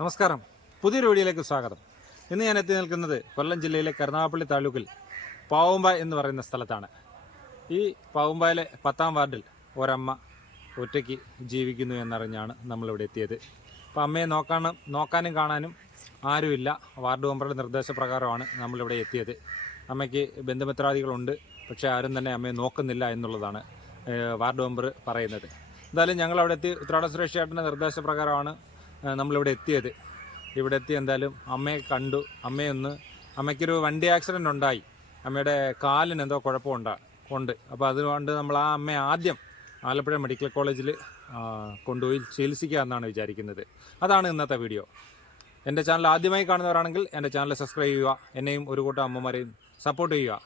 നമസ്കാരം. പുതിയൊരു വീഡിയോയിലേക്ക് സ്വാഗതം. ഇന്ന് ഞാൻ എത്തി നിൽക്കുന്നത് കൊല്ലം ജില്ലയിലെ കരുനാഗപ്പള്ളി താലൂക്കിൽ പാവുമ്പ എന്ന് പറയുന്ന സ്ഥലത്താണ്. ഈ പാവുമ്പയിലെ പത്താം വാർഡിൽ ഒരമ്മ ഒറ്റയ്ക്ക് ജീവിക്കുന്നു എന്നറിഞ്ഞാണ് നമ്മളിവിടെ എത്തിയത്. അപ്പോൾ അമ്മയെ നോക്കാനും നോക്കാനും കാണാനും ആരുമില്ല. വാർഡ് മെമ്പറുടെ നിർദ്ദേശപ്രകാരമാണ് നമ്മളിവിടെ എത്തിയത്. അമ്മയ്ക്ക് ബന്ധുമിത്രാദികളുണ്ട്. പക്ഷേ ആരും തന്നെ അമ്മയെ നോക്കുന്നില്ല എന്നുള്ളതാണ് വാർഡ് മെമ്പർ പറയുന്നത്. എന്തായാലും ഞങ്ങൾ അവിടെ എത്തി. ഉത്രാട സുരേഷ് നിർദ്ദേശപ്രകാരമാണ് നമ്മളിവിടെ എത്തിയത്. ഇവിടെ എത്തി എന്തായാലും അമ്മയെ കണ്ടു. അമ്മയൊന്ന് അമ്മയ്ക്കൊരു വണ്ടി ആക്സിഡന്റ് ഉണ്ടായി. അമ്മയുടെ കാലിന് എന്തോ കുഴപ്പമുണ്ടാ ഉണ്ട് അപ്പോൾ അതുകൊണ്ട് നമ്മൾ ആ അമ്മയെ ആദ്യം ആലപ്പുഴ മെഡിക്കൽ കോളേജിൽ കൊണ്ടുപോയി ചികിത്സിക്കുക എന്നാണ് വിചാരിക്കുന്നത്. അതാണ് ഇന്നത്തെ വീഡിയോ. എന്റെ ചാനൽ ആദ്യമായി കാണുന്നവരാണെങ്കിൽ എന്റെ ചാനൽ സബ്സ്ക്രൈബ് ചെയ്യുക. എന്നെയും ഒരു കൂട്ടം അമ്മമാരെയും സപ്പോർട്ട് ചെയ്യുക.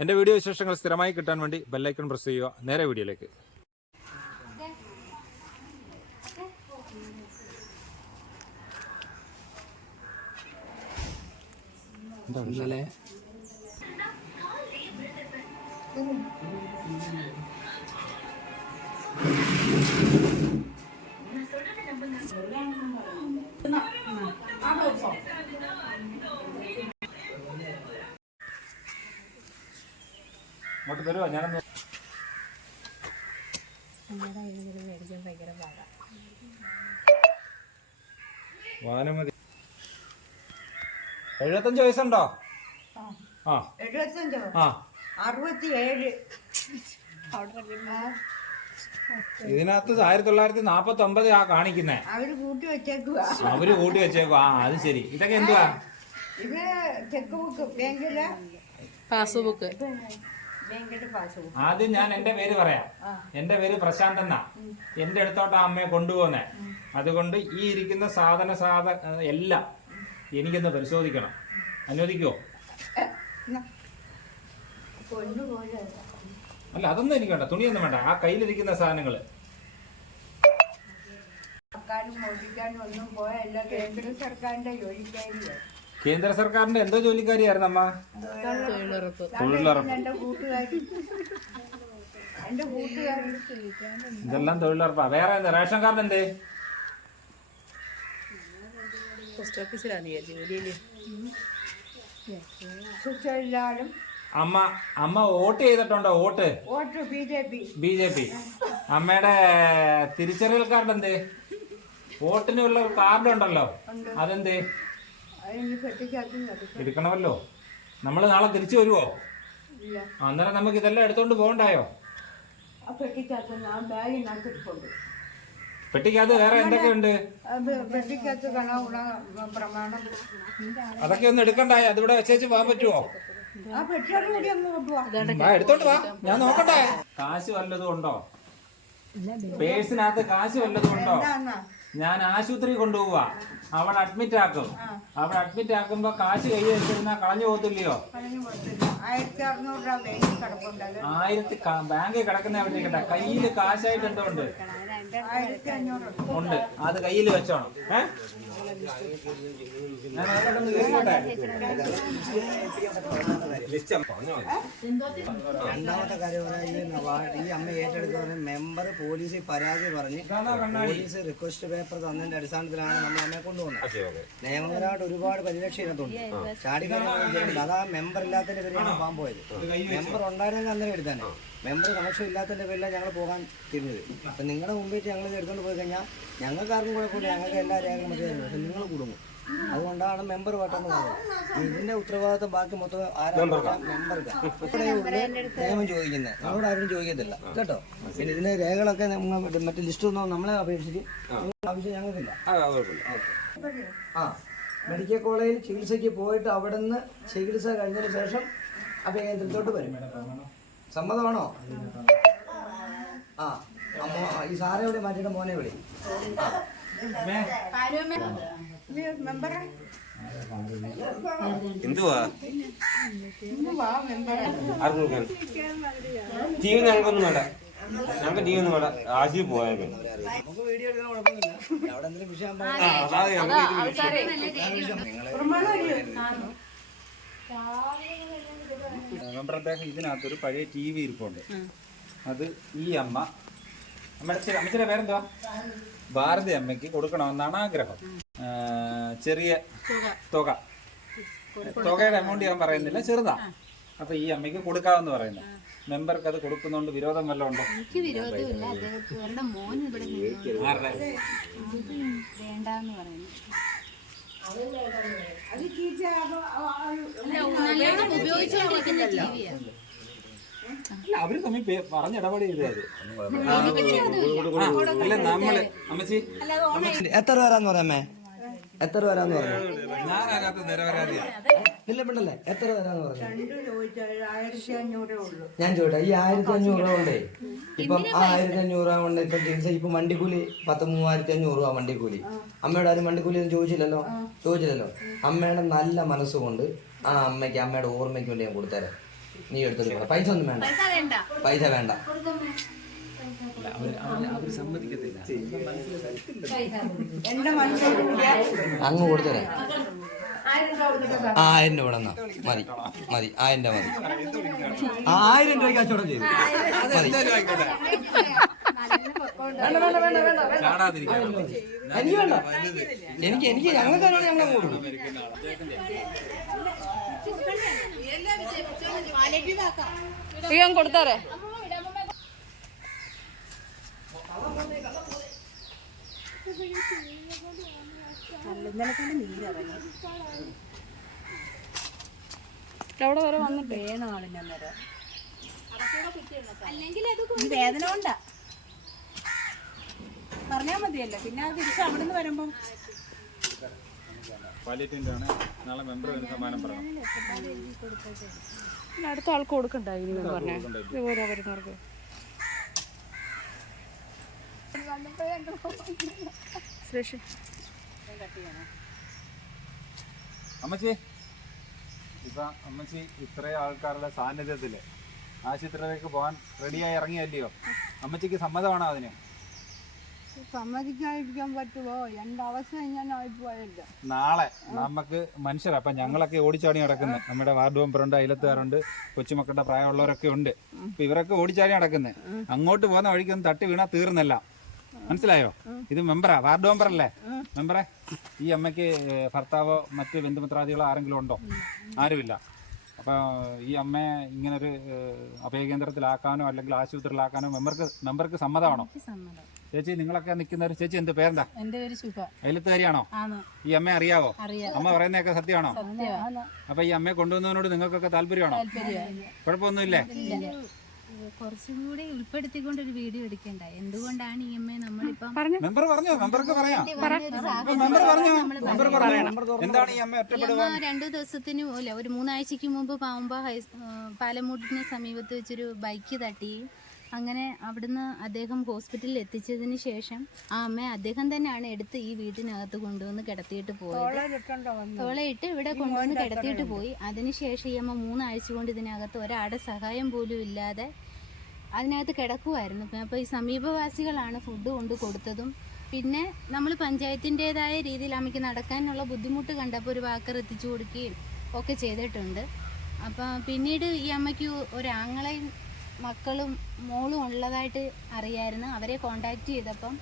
എന്റെ വീഡിയോ വിശേഷങ്ങൾ സ്ഥിരമായി കിട്ടാൻ വേണ്ടി ബെല്ലൈക്കൺ പ്രസ് ചെയ്യുക. നേരെ വീഡിയോയിലേക്ക്. ഇന്നലെ അങ്ങോട്ട് തരുമോ ഞാനൊന്ന് വാനമതി എഴുപത്തഞ്ച് വയസ്സുണ്ടോ? ആ. എഴുപത്തഞ്ചോ ആ. അറുപത്തിയേഴ്. ഇതിനകത്ത് ആയിരത്തി തൊള്ളായിരത്തി നാപ്പത്തി ഒമ്പത് ആ കാണിക്കുന്നേ. അവർ കൂട്ടി വെച്ചേക്കുക അവർ കൂട്ടി വെച്ചേക്കുക ആ അത് ശരി. ഇതൊക്കെ എന്തുവാ? ഇത് ചെക്ക് ബുക്ക് ബാങ്കിലെ പാസ്ബുക്ക്. ആദ്യം ഞാൻ എന്റെ പേര് പറയാം. എന്റെ പേര് പ്രശാന്ത് എന്നാ. എന്റെ അടുത്തോട്ട് അമ്മയെ കൊണ്ടുപോകുന്നേ. അതുകൊണ്ട് ഈ ഇരിക്കുന്ന സാധന സാധന എല്ലാം എനിക്കൊന്ന് പരിശോധിക്കണം. അനുവദിക്കോ അല്ല അതൊന്നും എനിക്ക് വേണ്ട. തുണിയൊന്നും വേണ്ട. ആ കയ്യിലിരിക്കുന്ന സാധനങ്ങൾ കേന്ദ്ര സർക്കാരിന്റെ എന്തോ ജോലിക്കാരിയായിരുന്നു അമ്മ? തൊഴിലുറപ്പ്. ഇതെല്ലാം തൊഴിലുറപ്പാ. വേറെ എന്താ? റേഷൻ കാർഡ് എന്തേ പോസ്റ്റ് ഓഫീസിലാണ് ജോലിയിൽ? സുഖമില്ലാലും അമ്മ അമ്മ വോട്ട് ചെയ്തിട്ടുണ്ടോ? Vote? Vote B J P. B J P. അമ്മയുടെ തിരിച്ചറിയൽ കാർഡ് എന്തേ വോട്ടിനുള്ള ഒരു കാർഡ് ഉണ്ടല്ലോ. അതെന്തേ? എടുക്കണമല്ലോ. നമ്മൾ നാളെ തിരിച്ചു വരുവോ? ഇല്ല. അന്നേരം നമുക്ക് ഇതെല്ലാം എടുത്തോണ്ട് പോകണ്ടായോ? പെട്ടിക്കകത്ത് ഞാൻ ബാഗിനകത്തിട്ടുണ്ട് പെട്ടിക്കകത്ത് വേറെ അത് പെട്ടിക്കകത്ത് കണ പ്രമാണം. അതൊക്കെ ഒന്ന് എടുക്കണ്ടായ അതിവിടെ വെച്ചേച്ച് പോകാൻ പറ്റുമോ ആ പെട്ടിയോട് കൂടി അങ്ങ് കൊണ്ടുപോവാ വാ, എടുത്തോണ്ട് വാ. ഞാൻ നോക്കട്ടെ. കാശ് വല്ലതും ഉണ്ടോ? പേഴ്സിനകത്ത് കാശ് വല്ലതും ഉണ്ടോ? ഞാൻ ആശുപത്രി കൊണ്ടുപോവാ. അവൾ അഡ്മിറ്റ് ആക്കും. അവൾ അഡ്മിറ്റ് ആക്കുമ്പോ കാശ് കൈ വെച്ചിരുന്നാ കളഞ്ഞു പോകത്തില്ലയോ? പറഞ്ഞു കൊടുത്തില്ല ആയിരത്തി അറുന്നൂറ് രൂപ ബാങ്കിൽ കിടപ്പുണ്ടത് ആയിരത്തി ബാങ്കിൽ കിടക്കുന്ന അവിടെ കയ്യിൽ കാശായിട്ട് എന്തോ ഉണ്ട് ഉണ്ട്. അത് കയ്യിൽ വെച്ചോണം? രണ്ടാമത്തെ കാര്യം പറഞ്ഞാൽ ഈ അമ്മ ഏറ്റെടുക്കുന്ന മെമ്പർ പോലീസിൽ പരാതി പറഞ്ഞ് പോലീസ് റിക്വസ്റ്റ് പേപ്പർ തന്നതിന്റെ അടിസ്ഥാനത്തിലാണ് നമ്മൾ അമ്മയെ കൊണ്ടുപോകുന്നത് നിയമപരമായിട്ട് ഒരുപാട് പരിരക്ഷ ഇതിനകത്തുണ്ട്. ചാടിക്കാൻ അതാ മെമ്പർ ഇല്ലാത്തതിന്റെ പേരിലാണ് പോകാൻ പോയത്. മെമ്പർ ഉണ്ടായിരുന്നെങ്കിൽ അന്നേരം എടുത്താനെ മെമ്പർ കണക്ഷൻ ഇല്ലാത്തതിന്റെ പേരിലാണ് ഞങ്ങൾ പോകാൻ തിരിഞ്ഞത്. അപ്പം നിങ്ങളുടെ മുമ്പിൽ ഞങ്ങൾ ഇത് എടുത്തുകൊണ്ട് പോയി കഴിഞ്ഞാൽ ഞങ്ങൾക്ക് ആർക്കും കുഴപ്പമില്ല ഞങ്ങൾക്ക് എല്ലാ രേഖകളും മറ്റേ പക്ഷെ നിങ്ങൾ കുടുങ്ങും. അതുകൊണ്ടാണ് മെമ്പർ പെട്ടെന്ന് പറഞ്ഞത് ഇതിന്റെ ഉത്തരവാദിത്വം ബാക്കി മൊത്തം ആരാണ് മെമ്പർക്ക് ഇവിടെയുള്ള നിയമം ചോദിക്കുന്നത് നമ്മളോട് ആരും ചോദിക്കത്തില്ല. കേട്ടോ? പിന്നെ ഇതിന്റെ രേഖകളൊക്കെ നമ്മൾ മറ്റേ ലിസ്റ്റ് ഒന്നും നമ്മളെ അപേക്ഷിച്ച് ആവശ്യം ഞങ്ങൾക്കില്ല. ആ മെഡിക്കൽ കോളേജിൽ ചികിത്സയ്ക്ക് പോയിട്ട് അവിടെ നിന്ന് ചികിത്സ കഴിഞ്ഞതിന് ശേഷം അഭയകേന്ദ്രത്തോട്ട് വരും. സമ്മതമാണോ? ആ അമ്മ ഈ സാറെ ഇവിടെ മാറ്റിയിട്ട് മോനെ വിളി. എന്തുവാ? ഞങ്ങൾക്കൊന്നും വേണ്ട. ഞങ്ങൾക്ക് ടി വി ഒന്നും വേണ്ട. അവിടെ എന്തെങ്കിലും വിഷയം മെമ്പർ അദ്ദേഹം ഇതിനകത്തൊരു പഴയ ടി വി ഇരിപ്പുണ്ട് അത് ഈ അമ്മ. അമ്മയുടെ അമ്മച്ചിയുടെ പേരെന്താ ഭാരതി അമ്മയ്ക്ക് കൊടുക്കണമെന്നാണ് ആഗ്രഹം. ചെറിയ തുക. തുകയുടെ എമൗണ്ട് ഞാൻ പറയുന്നില്ല ചെറുതാ. അപ്പൊ ഈ അമ്മയ്ക്ക് കൊടുക്കാമെന്ന് പറയുന്നത് മെമ്പർക്ക് അത് കൊടുക്കുന്നോണ്ട് വിരോധം വല്ല ഉണ്ടോ? ആരുടെ? വേണ്ടാന്ന് പറയുന്നു. അവർ തമ്മിൽ പറഞ്ഞിടപെടി ചെയ്തത് അല്ല നമ്മൾ അമ്മച്ചി എത്ര പേരാന്ന് പറയാമേ എത്ര വരാന്ന് പറഞ്ഞു? ഇല്ല പെണ്ണല്ലേ എത്ര വരാന്ന് പറഞ്ഞു? ഞാൻ ചോദിട്ടെ ഈ ആയിരത്തി അഞ്ഞൂറ് രൂപ കൊണ്ടേ ഇപ്പം ആ ആയിരത്തി അഞ്ഞൂറ് രൂപ കൊണ്ട് ഇപ്പം ചികിത്സ ഇപ്പം വണ്ടിക്കൂലി പത്ത് മൂവായിരത്തി അഞ്ഞൂറ് രൂപ വണ്ടിക്കൂലി. അമ്മയുടെ ആരും വണ്ടിക്കൂലി ഒന്നും ചോദിച്ചില്ലല്ലോ? ചോദിച്ചില്ലല്ലോ? അമ്മയുടെ നല്ല മനസ്സുകൊണ്ട് ആ അമ്മയ്ക്ക് അമ്മയുടെ ഓർമ്മയ്ക്ക് വേണ്ടി ഞാൻ കൊടുത്തരാം. നീ എടുത്തിട്ട് പോ. പൈസ ഒന്നും വേണ്ട. പൈസ വേണ്ട. അങ്ങ് കൊടുത്തരാം. ആയിരം രൂപ എന്നാ മതി മതി ആയിരം രൂപ മതി. ആയിരം രൂപയ്ക്ക് കച്ചവടം ചെയ്തു. എനിക്ക് വേണ്ട. എനിക്ക് എനിക്ക് ഞങ്ങൾക്ക് തരാണ് ഞങ്ങൾ അങ്ങ് കൊടുക്കും ഞാൻ കൊടുത്താറേ അവിടെ വരെ വന്നിട്ട്? അല്ലെങ്കിൽ അത് വേദന കൊണ്ടാ പറഞ്ഞാ മതിയല്ലോ. പിന്നെ അത് തിരിച്ച് അവിടെ നിന്ന് വരുമ്പം അടുത്ത ആൾക്ക് കൊടുക്കണ്ടായിരുന്നു പറഞ്ഞു. ഇതുപോലെ വരുന്നവർക്ക്. സുരേഷ്. അമ്മച്ചി ഇപ്പൊ അമ്മച്ചി ഇത്രയും ആൾക്കാരുടെ സാന്നിധ്യത്തിൽ ആശുപത്രിയിലേക്ക് പോകാൻ റെഡിയായി ഇറങ്ങിയല്ലയോ? അമ്മച്ചിക്ക് സമ്മതമാണോ അതിന്? സമ്മതിക്കാതിരിക്കാൻ പറ്റുമോ എന്റെ അവസ്ഥ ഞാൻ ആയിപ്പോയല്ലോ നാളെ നമുക്ക് മനുഷ്യരാ. അപ്പൊ ഞങ്ങളൊക്കെ ഓടിച്ചാടി നടക്കുന്നത് നമ്മുടെ വാർഡ് മെമ്പറുണ്ട് അയലത്തുകാരുണ്ട് കൊച്ചുമക്കളുടെ പ്രായമുള്ളവരൊക്കെ ഉണ്ട്. അപ്പൊ ഇവരൊക്കെ ഓടിച്ചാടി നടക്കുന്നത് അങ്ങോട്ട് പോകുന്ന വഴിക്കൊന്നും തട്ടി വീണാ തീർന്നല്ല. മനസ്സിലായോ? ഇത് മെമ്പറാ വാർഡ് മെമ്പറല്ലേ? മെമ്പറെ ഈ അമ്മയ്ക്ക് ഭർത്താവോ മറ്റ് ബന്ധുമിത്രാദികളോ ആരെങ്കിലും ഉണ്ടോ? ആരുമില്ല. അപ്പോൾ ഈ അമ്മയെ ഇങ്ങനൊരു അഭയകേന്ദ്രത്തിലാക്കാനോ അല്ലെങ്കിൽ ആശുപത്രിയിലാക്കാനോ മെമ്പർക്ക് മെമ്പർക്ക് സമ്മതമാണോ? ചേച്ചി നിങ്ങളൊക്കെ നിൽക്കുന്ന ഒരു ചേച്ചി എന്ത് പേരെന്താ? എന്റെ പേര് ശുഭ. അയലത്തുകാരിയാണോ ഈ അമ്മയെ അറിയാവോ? അറിയാം. അമ്മ പറയുന്നതൊക്കെ സത്യമാണോ? സത്യമാണ്. അപ്പൊ ഈ അമ്മയെ കൊണ്ടുവന്നതിനോട് നിങ്ങൾക്കൊക്കെ താല്പര്യമാണോ? കുഴപ്പമൊന്നുമില്ലേ? കുറച്ചും കൂടി ഉൾപ്പെടുത്തിക്കൊണ്ട് ഒരു വീഡിയോ എടുക്കണ്ട എന്തുകൊണ്ടാണ് ഈ അമ്മയെ നമ്മളിപ്പം മെമ്പർ പറഞ്ഞോ? മെമ്പർക്ക് പറയാം. വന്നൊരു സാഹചര്യം മെമ്പർ പറഞ്ഞോ? നമ്മൾ മെമ്പർ പറഞ്ഞോ? എന്താണ് ഈ അമ്മ ഈ ഒറ്റപ്പെടുക അമ്മ രണ്ടു ദിവസത്തിന് അല്ല ഒരു മൂന്നാഴ്ചക്ക് മുമ്പ് പാവുമ്പ ഹൈ പാലമൂട്ടിന് സമീപത്ത് വെച്ചൊരു ബൈക്ക് തട്ടി. അങ്ങനെ അവിടുന്ന് അദ്ദേഹം ഹോസ്പിറ്റലിൽ എത്തിച്ചതിന് ശേഷം ആ അമ്മയെ അദ്ദേഹം തന്നെയാണ് എടുത്ത് ഈ വീട്ടിനകത്ത് കൊണ്ടുവന്ന് കിടത്തിയിട്ട് പോയത്. തോളയിട്ട് ഇവിടെ കൊണ്ടുവന്ന് കിടത്തിയിട്ട് പോയി. അതിനുശേഷം ഈ അമ്മ മൂന്നാഴ്ച കൊണ്ട് ഇതിനകത്ത് ഒരാടെ സഹായം പോലും ഇല്ലാതെ അതിനകത്ത് കിടക്കുമായിരുന്നു അപ്പോൾ ഈ സമീപവാസികളാണ് ഫുഡ് കൊണ്ട് കൊടുത്തതും. പിന്നെ നമ്മൾ പഞ്ചായത്തിന്റെതായ രീതിയിൽ അമ്മയ്ക്ക് നടക്കാനുള്ള ബുദ്ധിമുട്ട് കണ്ടപ്പോൾ ഒരു വാക്കർ എത്തിച്ചു കൊടുക്കുകയും ഒക്കെ ചെയ്തിട്ടുണ്ട്. അപ്പം പിന്നീട് ഈ അമ്മയ്ക്ക് ഒരാങ്ങളെയും മക്കളും മോളും ഉള്ളതായിട്ട് അറിയായിരുന്നു. അവരെ കോണ്ടാക്ട് ചെയ്തപ്പം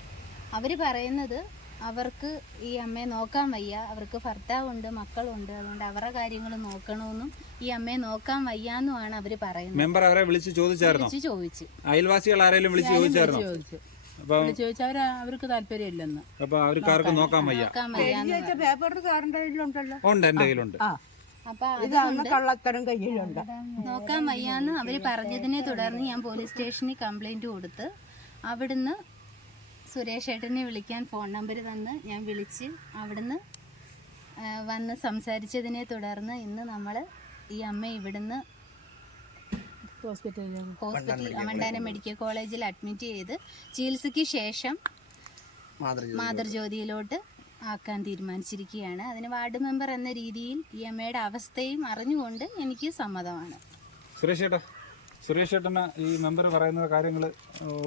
അവർ പറയുന്നത് അവർക്ക് ഈ അമ്മയെ നോക്കാൻ വയ്യ. അവർക്ക് ഭർത്താവുണ്ട് മക്കളുണ്ട്. അതുകൊണ്ട് അവരുടെ കാര്യങ്ങൾ നോക്കണമെന്നും ഈ അമ്മയെ നോക്കാൻ വയ്യാന്നുമാണ് അവർ പറയുന്നത്. മെമ്പർ അവരെ വിളിച്ച് ചോദിച്ചായിരുന്നു? വിളിച്ച് ചോദിച്ചു. അയൽവാസികൾ ആരെങ്കിലും വിളിച്ച് ചോദിച്ചായിരുന്നു? ചോദിച്ചു. ചോദിച്ചാൽ അവർക്ക് താല്പര്യമില്ലെന്ന്. അപ്പൊ അവർക്ക് ആർക്കും നോക്കാൻ വയ്യ. പേപ്പർ സാറിന്റെ കയ്യിലുണ്ടല്ലോ. ഉണ്ട് എന്റെ കയ്യിലുണ്ട്. നോക്കാൻ വയ്യാന്ന് അവർ പറഞ്ഞതിനെ തുടർന്ന് ഞാൻ പോലീസ് സ്റ്റേഷനിൽ കംപ്ലൈന്റ് കൊടുത്ത് അവിടുന്ന് സുരേഷ് ഏട്ടനെ വിളിക്കാൻ ഫോൺ നമ്പർ തന്ന് ഞാൻ വിളിച്ച് അവിടുന്ന് വന്ന് സംസാരിച്ചതിനെ തുടർന്ന് ഇന്ന് നമ്മൾ ഈ അമ്മ ഇവിടുന്ന് ഹോസ്പിറ്റലിൽ ഹോസ്പിറ്റൽ മണ്ടാനം മെഡിക്കൽ കോളേജിൽ. അഡ്മിറ്റ് ചെയ്ത് ചികിത്സയ്ക്ക് ശേഷം മാതൃജ്യോതിയിലോട്ട് ആക്കാൻ തീരുമാനിച്ചിരിക്കുകയാണ്. അതിന് വാർഡ് മെമ്പർ എന്ന രീതിയിൽ ഈ അമ്മയുടെ അവസ്ഥയും അറിഞ്ഞുകൊണ്ട് എനിക്ക് സമ്മതമാണ്. സുരേഷ് ഏട്ടാ സുരേഷ് ഏട്ടന് ഈ മെമ്പർ പറയുന്ന കാര്യങ്ങൾ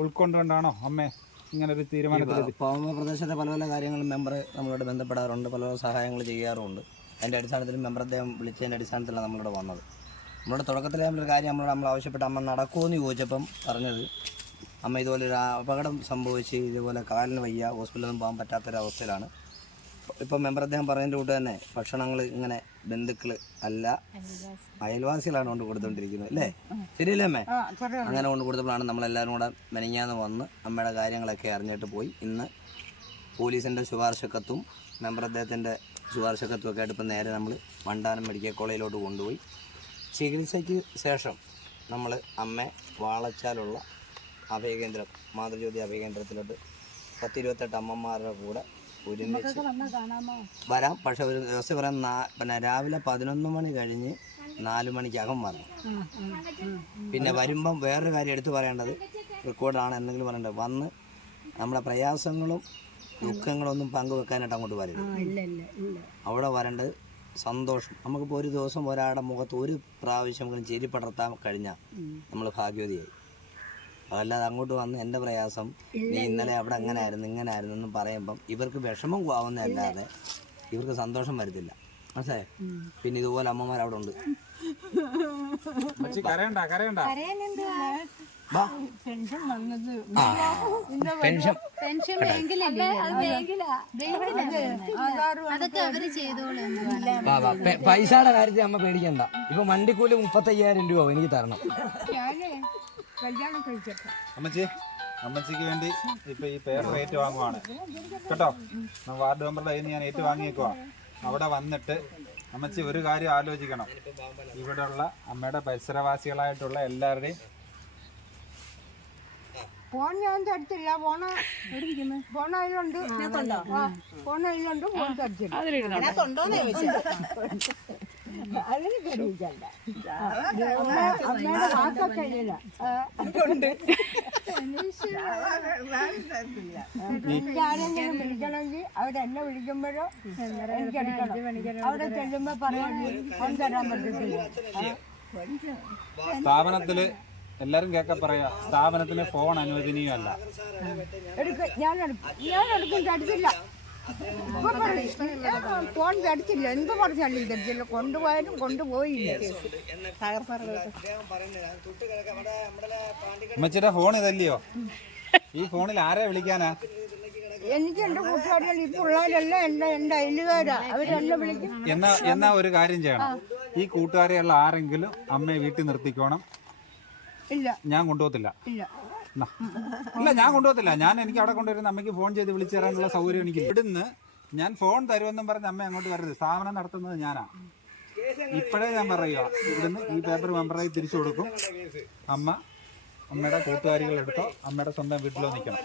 ഉൾക്കൊണ്ടുകൊണ്ടാണോ അമ്മേ? ഇങ്ങനെ ഒരു തീരുമാനത്തിൽ പാവമ പ്രദേശത്തെ പല പല കാര്യങ്ങളും മെമ്പർ നമ്മളോട് ബന്ധപ്പെടാറുണ്ട് പല പല സഹായങ്ങൾ ചെയ്യാറുമുണ്ട്. അതിന്റെ അടിസ്ഥാനത്തിൽ മെമ്പർ അദ്ദേഹം വിളിച്ചതിന്റെ അടിസ്ഥാനത്തിലാണ് നമ്മളിവിടെ വന്നത്. നമ്മുടെ തുടക്കത്തിൽ നമ്മളൊരു കാര്യം നമ്മളോട് നമ്മൾ ആവശ്യപ്പെട്ട് അമ്മ നടക്കുമോ എന്ന് ചോദിച്ചപ്പം പറഞ്ഞത് അമ്മ ഇതുപോലെ ഒരു അപകടം സംഭവിച്ച് ഇതുപോലെ കാലിന് വയ്യ ഹോസ്പിറ്റലൊന്നും പോകാൻ പറ്റാത്തൊരവസ്ഥയിലാണ്. ഇപ്പം മെമ്പർ അദ്ദേഹം പറഞ്ഞതിന്റെ കൂട്ട് തന്നെ. ഭക്ഷണങ്ങൾ ഇങ്ങനെ ബന്ധുക്കൾ അല്ല അയൽവാസികളാണ് കൊണ്ട് കൊടുത്തോണ്ടിരിക്കുന്നത് അല്ലേ? ശരിയല്ലേ അമ്മേ? അങ്ങനെ കൊണ്ട് കൊടുത്തപ്പോഴാണ് നമ്മളെല്ലാവരും കൂടെ മെനഞ്ഞാന്ന് വന്ന് അമ്മയുടെ കാര്യങ്ങളൊക്കെ അറിഞ്ഞിട്ട് പോയി. ഇന്ന് പോലീസിന്റെ ശുപാർശക്കത്തും മെമ്പർ അദ്ദേഹത്തിന്റെ ശുപാർശക്കത്തും ഒക്കെ ആയിട്ട് ഇപ്പം നേരെ നമ്മൾ വണ്ടാനം മെഡിക്കൽ കോളേജിലോട്ട് കൊണ്ടുപോയി. ചികിത്സയ്ക്ക് ശേഷം നമ്മൾ അമ്മ വാളച്ചാലുള്ള അഭയകേന്ദ്രം മാതൃജ്യോതി അഭയകേന്ദ്രത്തിലോട്ട് പത്തിരുപത്തെട്ട് അമ്മമാരുടെ കൂടെ ഒരുമിച്ച് വരാം. പക്ഷെ ഒരു ദിവസം പറയാം പിന്നെ രാവിലെ പതിനൊന്ന് മണി കഴിഞ്ഞ് നാല് മണിക്കകം വരണം. പിന്നെ വരുമ്പം വേറൊരു കാര്യം എടുത്തു പറയേണ്ടത് റെക്കോർഡാണ് എന്തെങ്കിലും പറയേണ്ടത്. വന്ന് നമ്മുടെ പ്രയാസങ്ങളും ദുഃഖങ്ങളൊന്നും പങ്കുവെക്കാനായിട്ട് അങ്ങോട്ട് വരരുത്. അവിടെ വരേണ്ടത് സന്തോഷം. നമുക്കിപ്പോൾ ഒരു ദിവസം ഒരാളുടെ മുഖത്ത് ഒരു പ്രാവശ്യമെങ്കിലും ചിരി പടർത്താൻ കഴിഞ്ഞാൽ നമ്മൾ ഭാഗ്യവതിയായി. അതല്ലാതെ അങ്ങോട്ട് വന്ന് എന്റെ പ്രയാസം നീ ഇന്നലെ അവിടെ അങ്ങനെ ആയിരുന്നു ഇങ്ങനെ ആയിരുന്നു എന്ന് പറയുമ്പം ഇവർക്ക് വിഷമം ആവുന്നതല്ലാതെ ഇവർക്ക് സന്തോഷം വരത്തില്ല. മനസ്സേ പിന്നെ ഇതുപോലെ അമ്മമാർ അവിടെ ഉണ്ട്. അമ്മച്ചി കരയണ്ട കരയണ്ട. വാ. ആ, പെൻഷൻ. പെൻഷൻ ബാങ്കിലല്ലേ അത് ബാങ്കിലാ അതൊക്കെ അവർ ചെയ്തോളും എന്തുവാണ് വാ, വാ. പെ- പൈസയുടെ കാര്യത്തിൽ അമ്മ പേടിക്കണ്ട. ഇപ്പൊ വണ്ടിക്കൂലി മുപ്പത്തയ്യായിരം രൂപ എനിക്ക് തരണം. കല്യാണം അമ്മച്ചി അമ്മച്ചിക്ക് വേണ്ടി ഇപ്പൊ ഈ പേപ്പർ ഏറ്റു വാങ്ങുവാണ് കേട്ടോ വാർഡ് മെമ്പറുടെ കയ്യിൽ നിന്ന് ഞാൻ ഏറ്റു വാങ്ങിയേക്കുവാ അവിടെ വന്നിട്ട് അമ്മച്ചി ഒരു കാര്യം ആലോചിക്കണം. ഇവിടെയുള്ള അമ്മയുടെ പരിസരവാസികളായിട്ടുള്ള എല്ലാവരുടെയും ഫോൺ ഞാൻ തരത്തില്ല ഫോണ് ഫോൺ അതിലുണ്ട് ഫോൺ അതിലുണ്ട് ഫോൺ തരത്തില്ല അതിന് തെളിയിക്കണ്ട അമ്മ- അമ്മയുടെ വാക്കൊക്കെ ഇല്ല ആരെങ്കിലും വിളിക്കണമെങ്കിൽ അവരെന്നെ വിളിക്കുമ്പോഴോ എനിക്കെടുക്കണം അവിടെ ചെല്ലുമ്പോ പറയാൻ ഫോൺ തരാൻ പറ്റത്തില്ല. സ്ഥാപനത്തിൽ എല്ലാരും കേക്ക പറയാ സ്ഥാപനത്തിന് ഫോൺ അനുവദനീയമല്ല. എടുക്കും ഞാൻ എടുക്കും ഞാൻ എടുക്കും ഫോൺ തരത്തില്ല എന്ത് പറഞ്ഞാലും തരത്തില്ല കൊണ്ടുപോയാലും കൊണ്ടുപോയില്ല അമ്മച്ചിയുടെ ഫോൺ ഇതല്ലയോ? ഈ ഫോണിൽ ആരെ വിളിക്കാനാ? എനിക്ക് എന്റെ കൂട്ടുകാരികൾ ഈ പിള്ളേരെല്ലാം എന്റെ എന്റെ അയലുകാരാ അവരെന്നെ വിളിക്കും എന്നാ എന്നാ ഒരു കാര്യം ചെയ്യണം. ഈ കൂട്ടുകാരെയുള്ള ആരെങ്കിലും അമ്മയെ വീട്ടിൽ നിർത്തിക്കോണം. ഇല്ല. ഞാൻ കൊണ്ടുപോകത്തില്ല. ഇല്ല. ഇല്ല ഞാൻ കൊണ്ടുപോകത്തില്ല. ഞാൻ എനിക്ക് അവിടെ കൊണ്ടുവരുന്ന അമ്മയ്ക്ക് ഫോൺ ചെയ്ത് വിളിച്ചു തരാനുള്ള സൗകര്യം എനിക്ക് ഇവിടുന്ന് ഞാൻ ഫോൺ തരുമെന്നും പറഞ്ഞ് അമ്മ അങ്ങോട്ട് വരരുത്. സ്ഥാപനം നടത്തുന്നത് ഞാനാ. ഇപ്പോഴേ ഞാൻ പറയുക ഇവിടുന്ന് ഈ പേപ്പർ മെമ്പറായി തിരിച്ചു കൊടുക്കും. അമ്മ അമ്മയുടെ കൂട്ടുകാരികൾ എടുത്തോ. അമ്മയുടെ സ്വന്തം വീട്ടിലോ നിൽക്കണം.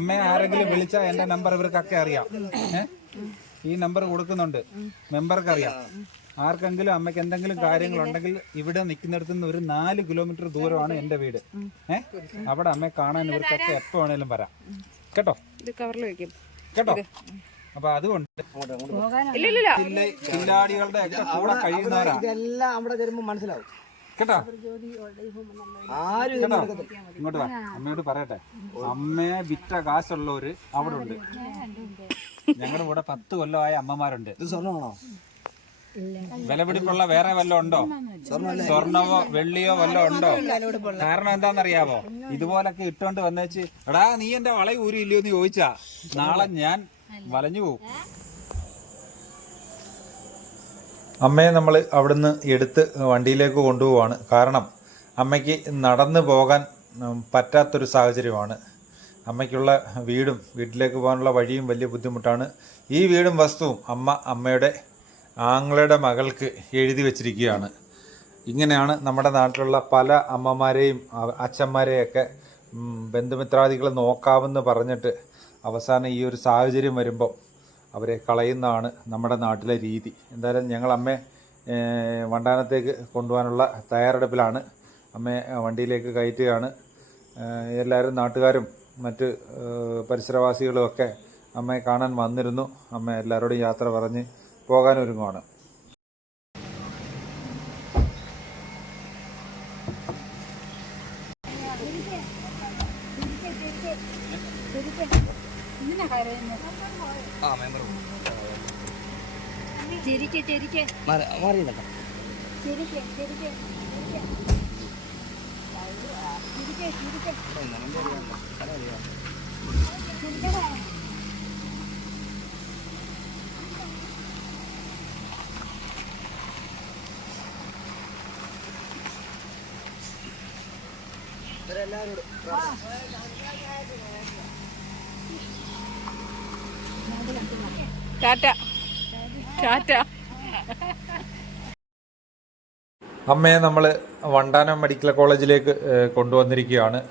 അമ്മയെ ആരെങ്കിലും വിളിച്ചാൽ എന്റെ നമ്പർ ഇവർക്കൊക്കെ അറിയാം. ഈ നമ്പർ കൊടുക്കുന്നുണ്ട്. മെമ്പർക്ക് അറിയാം. ആർക്കെങ്കിലും അമ്മയ്ക്ക് എന്തെങ്കിലും കാര്യങ്ങളുണ്ടെങ്കിൽ ഇവിടെ നിൽക്കുന്നിടത്ത് നിന്ന് ഒരു നാല് കിലോമീറ്റർ ദൂരമാണ് എന്റെ വീട്. ഏഹ് അവിടെ അമ്മയെ കാണാൻ ഇവർക്കൊക്കെ എപ്പോ വേണേലും വരാം. കേട്ടോ? ഇത് കവറിൽ വെക്കും. കേട്ടോ? അപ്പൊ അതുകൊണ്ട് കില്ലാടികളുടെ ഒക്കെ കൂടെ കഴിയുന്നവരാ ഇതെല്ലാം അവിടെ ചെല്ലുമ്പോൾ മനസ്സിലാവും. കേട്ടോ? ആരും കേട്ടോ? ഇങ്ങോട്ട് വാ. അമ്മയോട് പറയട്ടെ. അമ്മയെ വിറ്റ കാശുള്ളവര് അവിടെ ഉണ്ട്. ഞങ്ങളുടെ കൂടെ പത്ത് കൊല്ലമായ അമ്മമാരുണ്ട്. ഇത് സ്വർണമാണോ? വിലപിടിപ്പുള്ള വേറെ വല്ലതും ഉണ്ടോ? സ്വർണവോ വെള്ളിയോ വല്ലതും ഉണ്ടോ? കാരണം എന്താണെന്നറിയാവോ? ഇതുപോലൊക്കെ ഇട്ടോണ്ട് വന്നേച്ച് എടാ നീ എന്റെ വള ഊരില്ലയോ എന്ന് ചോദിച്ചാ നാളെ ഞാൻ വലഞ്ഞു പോകും അമ്മയെ നമ്മൾ അവിടുന്ന് എടുത്ത് വണ്ടിയിലേക്ക് കൊണ്ടുപോവാണ്. കാരണം അമ്മയ്ക്ക് നടന്നു പോകാൻ പറ്റാത്തൊരു സാഹചര്യമാണ്. അമ്മയ്ക്കുള്ള വീടും വീട്ടിലേക്ക് പോകാനുള്ള വഴിയും വലിയ ബുദ്ധിമുട്ടാണ്. ഈ വീടും വസ്തുവും അമ്മ അമ്മയുടെ ആങ്ങളുടെ മകൾക്ക് എഴുതി വച്ചിരിക്കുകയാണ്. ഇങ്ങനെയാണ് നമ്മുടെ നാട്ടിലുള്ള പല അമ്മമാരെയും അച്ഛന്മാരെയൊക്കെ ബന്ധുമിത്രാദികൾ നോക്കാമെന്ന് പറഞ്ഞിട്ട് അവസാനം ഈ ഒരു സാഹചര്യം വരുമ്പോൾ അവരെ കളയുന്നതാണ് നമ്മുടെ നാട്ടിലെ രീതി. എന്തായാലും ഞങ്ങൾ അമ്മയെ വണ്ടാനത്തേക്ക് കൊണ്ടുപോകാനുള്ള തയ്യാറെടുപ്പിലാണ്. അമ്മയെ വണ്ടിയിലേക്ക് കയറ്റുകയാണ്. എല്ലാവരും നാട്ടുകാരും മറ്റ് പരിസരവാസികളുമൊക്കെ അമ്മയെ കാണാൻ വന്നിരുന്നു. അമ്മ എല്ലാവരോടും യാത്ര പറഞ്ഞ് പോകാൻ ഒരുങ്ങുവാണ് ചിരിക്കേ ചിരിക്കേ. ചിരിക്കെ ചിരിക്കെ. അമ്മയെ നമ്മൾ വണ്ടാനം മെഡിക്കൽ കോളേജിലേക്ക് കൊണ്ടുവന്നിരിക്കുകയാണ്.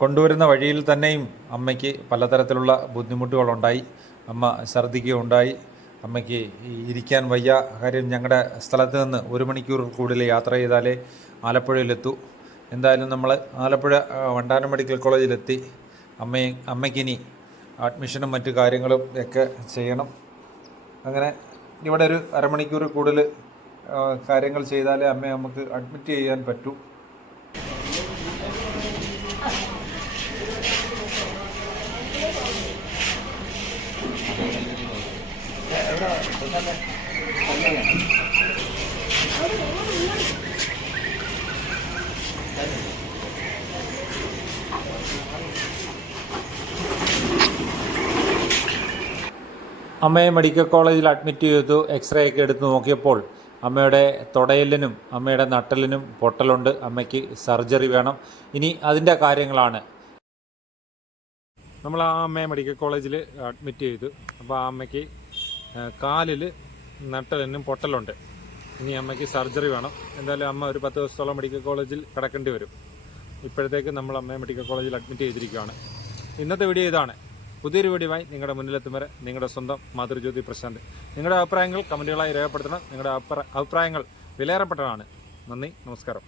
കൊണ്ടുവരുന്ന വഴിയിൽ തന്നെയും അമ്മയ്ക്ക് പലതരത്തിലുള്ള ബുദ്ധിമുട്ടുകളുണ്ടായി. അമ്മ ഛർദ്ദിക്കുകയുണ്ടായി. അമ്മയ്ക്ക് ഇരിക്കാൻ വയ്യ കാര്യം ഞങ്ങളുടെ സ്ഥലത്ത് നിന്ന് ഒരു മണിക്കൂർ കൂടുതൽ യാത്ര ചെയ്താലേ ആലപ്പുഴയിലെത്തൂ. എന്തായാലും നമ്മൾ ആലപ്പുഴ വണ്ടാനം മെഡിക്കൽ കോളേജിലെത്തി. അമ്മയെ അമ്മയ്ക്കിനി അഡ്മിഷനും മറ്റു കാര്യങ്ങളും ഒക്കെ ചെയ്യണം. അങ്ങനെ ഇവിടെ ഒരു അരമണിക്കൂർ കൂടുതൽ കാര്യങ്ങൾ ചെയ്താലേ അമ്മയെ നമുക്ക് അഡ്മിറ്റ് ചെയ്യാൻ പറ്റൂ. അമ്മയെ മെഡിക്കൽ കോളേജിൽ അഡ്മിറ്റ് ചെയ്തു എക്സ്റേ ഒക്കെ എടുത്ത് നോക്കിയപ്പോൾ അമ്മയുടെ തുടയലിനും അമ്മയുടെ നട്ടലിനും പൊട്ടലുണ്ട്. അമ്മയ്ക്ക് സർജറി വേണം. ഇനി അതിന്റെ കാര്യങ്ങളാണ്. നമ്മൾ ആ അമ്മയെ മെഡിക്കൽ കോളേജിൽ അഡ്മിറ്റ് ചെയ്തു. അപ്പോൾ ആ അമ്മയ്ക്ക് കാലിൽ നട്ടലിനും പൊട്ടലുണ്ട്. ഇനി അമ്മയ്ക്ക് സർജറി വേണം. എന്തായാലും അമ്മ ഒരു പത്ത് ദിവസത്തോളം മെഡിക്കൽ കോളേജിൽ കിടക്കേണ്ടി വരും. ഇപ്പോഴത്തേക്ക് നമ്മൾ അമ്മയെ മെഡിക്കൽ കോളേജിൽ അഡ്മിറ്റ് ചെയ്തിരിക്കുകയാണ്. ഇന്നത്തെ വീഡിയോ ഇതാണ്. പുതിയൊരു വീഡിയോയുമായി നിങ്ങളുടെ മുന്നിലെത്തും വരെ നിങ്ങളുടെ സ്വന്തം മാതൃജ്യോതി പ്രശാന്ത്. നിങ്ങളുടെ അഭിപ്രായങ്ങൾ കമന്റുകളായി രേഖപ്പെടുത്തണം. നിങ്ങളുടെ അഭിപ്രായങ്ങൾ വിലയേറപ്പെട്ടതാണ്. നന്ദി നമസ്കാരം.